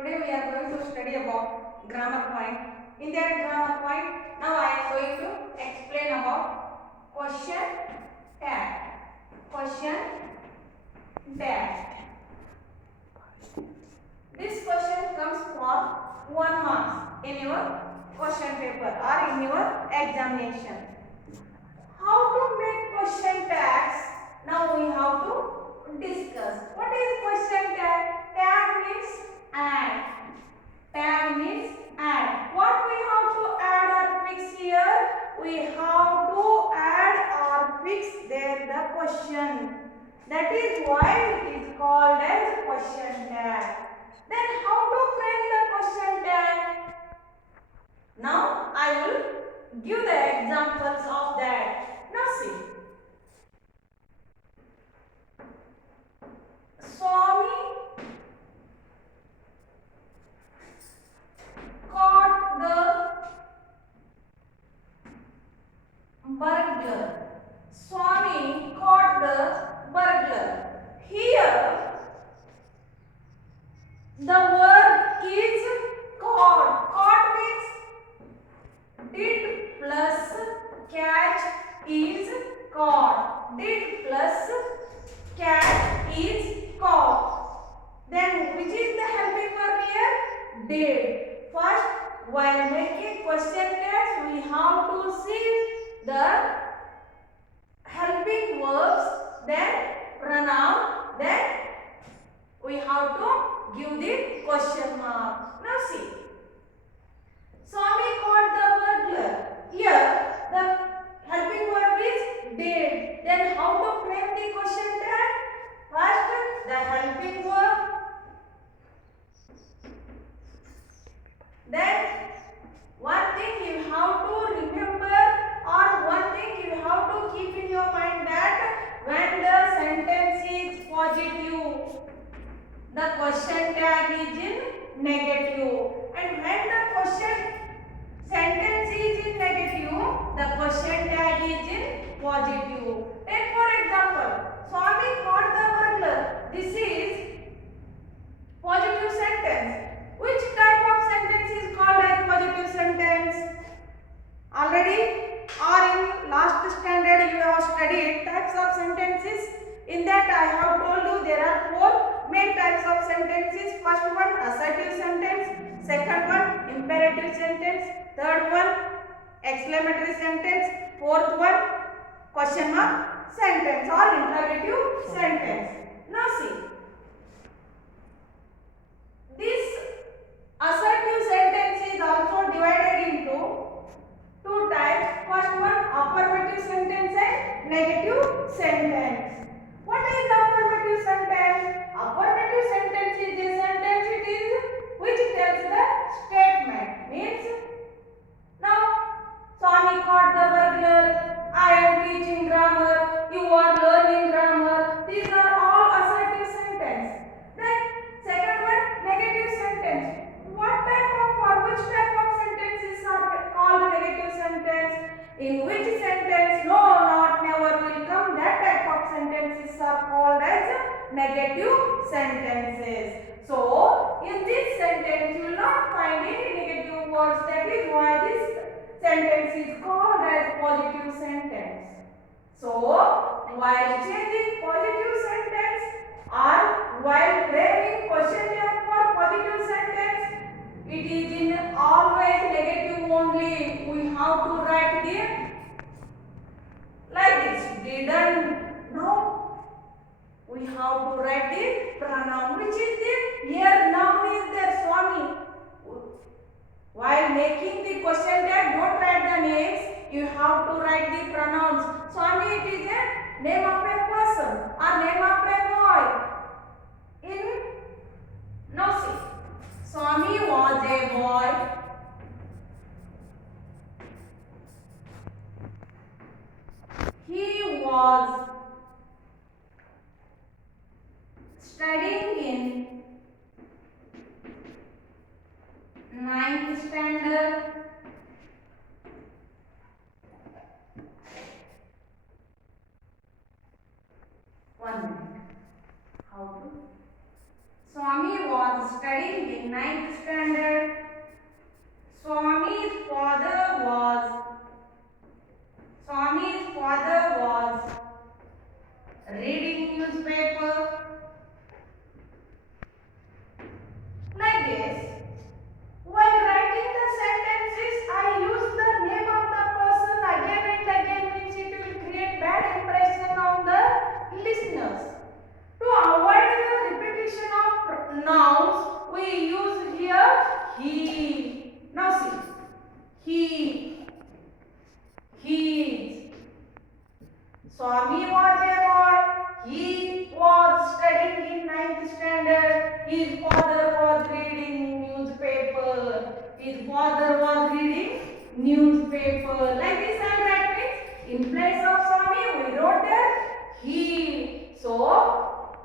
Today we are going to study about grammar point. In that grammar point, now I am going to explain about question tag. Question tag. This question comes for 1 marks in your question paper or in your examination. How to make question tags? Now we have to discuss. What is question tag? Tag means add. Tag means add. What we have to add or fix here? We have to add or fix there the question. That is why it is called as question tag. Then how to frame the question tag? Now I will give the examples of that. Now see. Swami caught the burglar. Swami caught the burglar. Here the word is caught. Caught means did plus catch is caught. Did plus catch is caught. Then which is the helping verb here? Did. First, while making question tags, we have to see the helping verbs, then pronoun, then we have to give the question mark. Now see. Swami caught the burglar. Here the helping verb is did. Then how to frame the question tag? First, the helping verb. Then one thing you have to remember or one thing you have to keep in your mind that when the sentence is positive, the question tag is in negative. And when the question sentence is in negative, the question tag is in positive. Take for example, Swami caught the burglar. This is positive sentence. Which type of sentence is called as positive sentence? Already or in last standard you have studied types of sentences. In that I have told you there are 4 main types of sentences. First one assertive sentence, second one imperative sentence, third one exclamatory sentence, fourth one question mark sentence or interrogative sentence. Now see, this assertive sentence is also divided into 2 types. First one affirmative sentence and negative sentence. What is affirmative sentence? Affirmative sentence is a sentence it is which tells the statement. Means now Swami caught the burglar. I am teaching grammar. You are learning grammar. These are all assertive sentence. Then second one negative sentence. What type of or which type of sentences are called negative sentence? In which sentence no, not, never will come, that type of sentences are called as negative sentences. So in this sentence you will not find any negative words. That is why this sentence is called as positive sentence. So while changing positive sentence or while framing question tag for positive sentence, it is in always negative only. We have to write the like this. Didn't. No. We have to write the pronoun. Which is the here noun is there Swami. While making the question tag, don't write the names. You have to write the pronouns. Swami, it is a name of a person or name of a boy. In now see. Swami was a boy. He was studying in 9th standard. One minute. How to? Swami was was studying in ninth standard. Swami's father was reading newspaper. Like this, while writing the sentences, I use the name of the person again and again, which it will create bad impression on the listeners. To avoid the repetition of nouns, we use here he. Now see, he. Swami was a boy. He was studying in ninth standard. His father was reading newspaper. Like this, I write means in place of Swami, we wrote there he. So,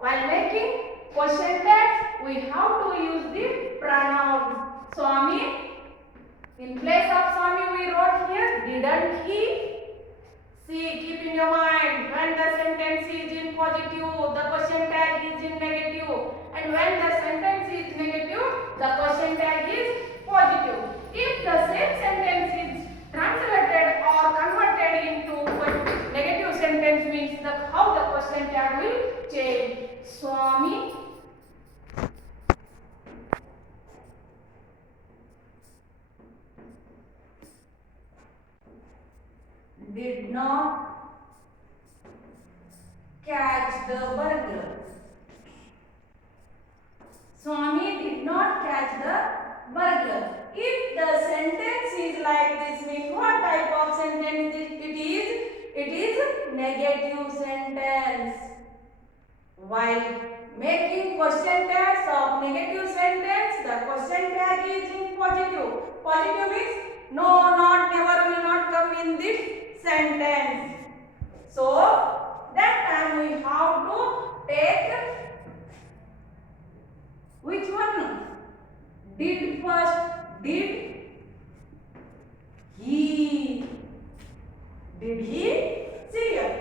while making question tags, we have to use the pronoun Swami. In place of Swami, we wrote here didn't he. See, keep in your mind, when the sentence is in positive, the question tag is in negative. And when the sentence is negative, the question tag is positive. If the same sentence is translated or converted into negative sentence, means how the question tag will change. Swami did not catch the burglar. Swami did not catch the burglar. If the sentence is like this, means what type of sentence it is? It is negative sentence. While making question tags of negative sentence, the question tag is in positive. Positive means no, not, never, will not come in this sentence. So, that time we have to take which one? Did first. Did he? Did he? See here.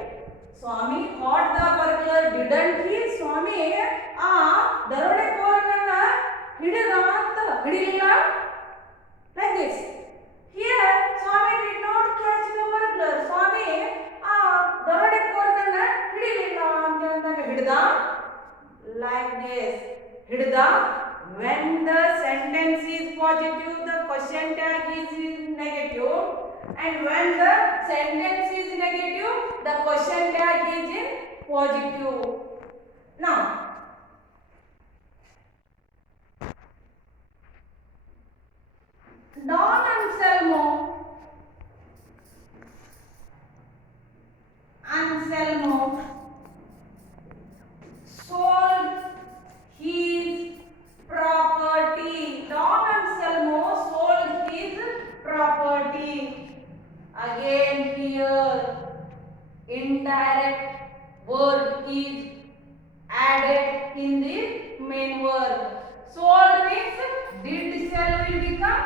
Swami caught the burglar. Didn't he? Swami ದರೋಡೆಕೋರನನ್ನ ಹಿಡಿಲಿಲ್ಲ. Like this. Here, Swami did not catch the burglar. Swami ದರೋಡೆಕೋರನನ್ನ ಹಿಡಿಲಿಲ್ಲ ಅಂತ ಅಂದಾಗ ಹಿಡಿದ. Like this. ಹಿಡಿದ. When the sentence is positive, the question tag is negative. And when the sentence is negative, the question tag is in positive. Now, Don Anselmo sold his property. Don Anselmo sold his property. Again here, indirect word is added in the main word. Sold means did sell will become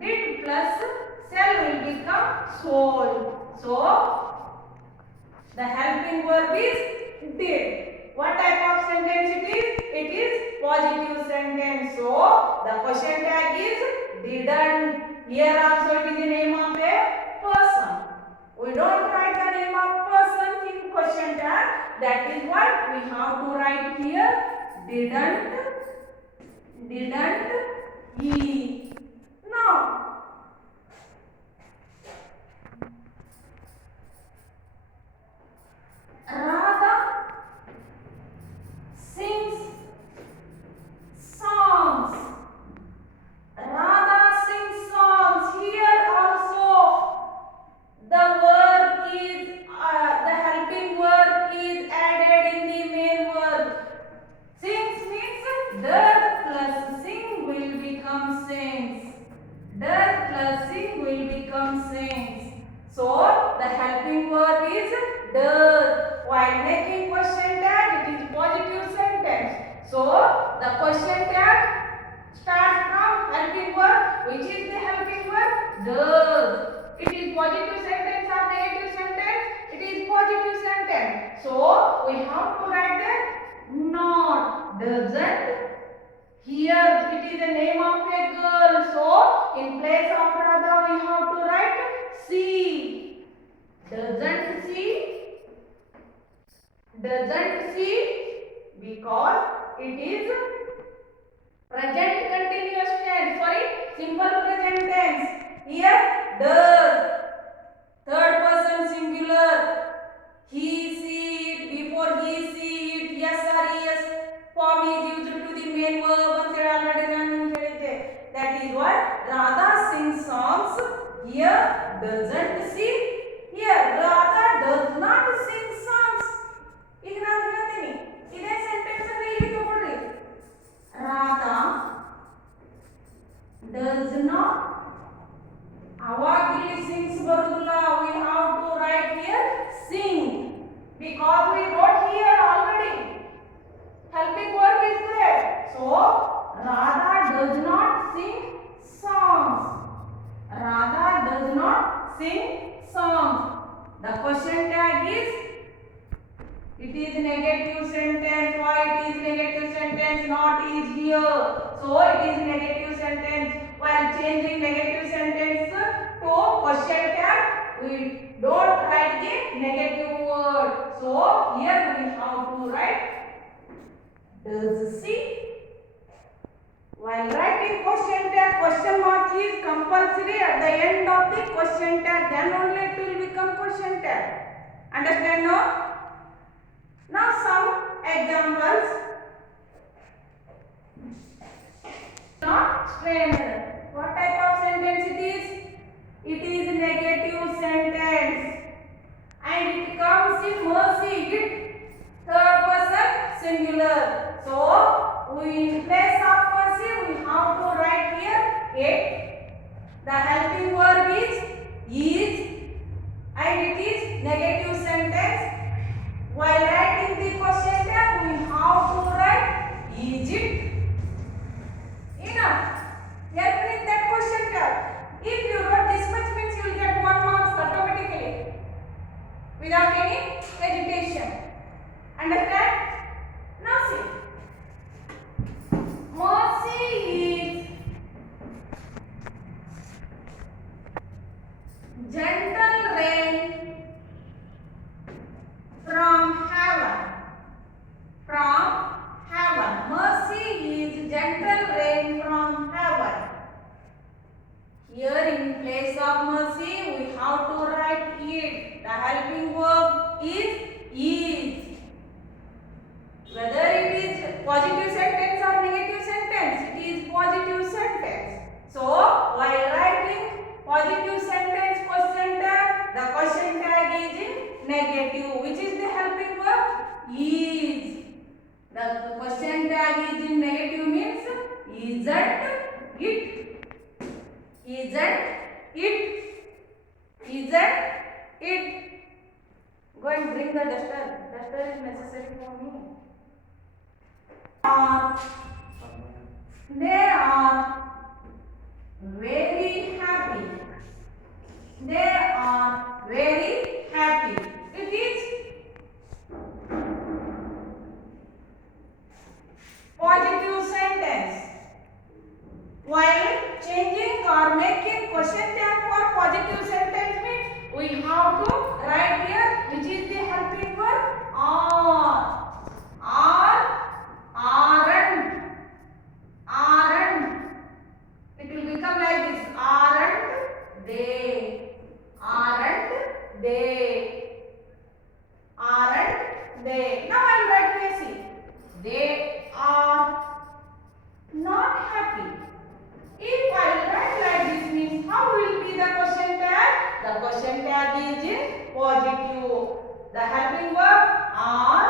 did plus sell will become sold. So, the helping verb is did. What type of sentence it is? It is positive sentence. So, the question tag is didn't. Here also it is the name of a person. We don't write the name of person in question tag. That is why we have to write here didn't he. Now, Radha sings songs. Radha sings songs. Here also the verb is the helping verb is added in the main verb. Sings means does plus sing will become sings. Does plus sing will become sings. So the helping verb is does. While making question tag, it is positive sentence. So the question tag starts from helping verb. Which is the helping verb? Does. It is positive sentence or negative sentence? It is positive sentence. So we have to write that not. Doesn't Here it is the name of a girl. So in place of Radha we have to write see. Doesn't see. Doesn't see because it is present continuous tense. Sorry, simple present tense. Here does. Third person singular. He see it. Before he see it. Yes or yes. Form is used to the main verb. That is why Radha sings songs. Here doesn't sing. Here Radha does not sing songs. ಈಗ ನಾನು ಹೇಳ್ತೀನಿ ಇದೇ sentence ಅನ್ನು ಇಲ್ಲಿ ತಗೊಳ್ಳಿ. Radha does not ಅವಾಗ ಇಲ್ಲಿ sings ಬರುವುದಿಲ್ಲ. We have to write here sing because we wrote here already. Helping verb is there. So Radha does not sing songs. Radha does not sing songs. The question tag is it is negative sentence. Why it is negative sentence? Not is here. So it is negative sentence. While changing negative sentence to question tag, we don't write the negative word. So here we have to write does see. While writing question tag, question mark is compulsory at the end of the question tag. Then only it will become question tag. Understand now? Now some examples. Not strained. What type of sentence it is? It is negative sentence. And it comes in mercy. It third person singular. So in place of mercy we have to write here it. The helping verb is and it is negative sentence. While writing the question tag we have to write Egypt. Enough. Here print that question tag. If you wrote this much means you will get 1 marks automatically without any hesitation. Understand? Now see. Mercy is gentle rain from heaven. From heaven. Mercy is gentle rain from heaven. Here in place of mercy we have to write it. The helping verb is. Whether it is positive sentence or negative sentence, it is positive sentence. So while writing positive sentence question tag, the question tag is in negative. Which is the helping verb? Is. The question tag is in negative means isn't it? Isn't it? Isn't it? Go and bring the duster. Duster is necessary for me. They are very happy. They are very happy. It is positive sentence. While changing or making question tag for positive sentence means we have to write here which is the helping verb are. Aren't. It will become like this. Aren't they? Aren't they? Aren't they? Now I am writing a C. They are not happy. If I write like this means how will be the question tag? The question tag is in positive. The helping verb are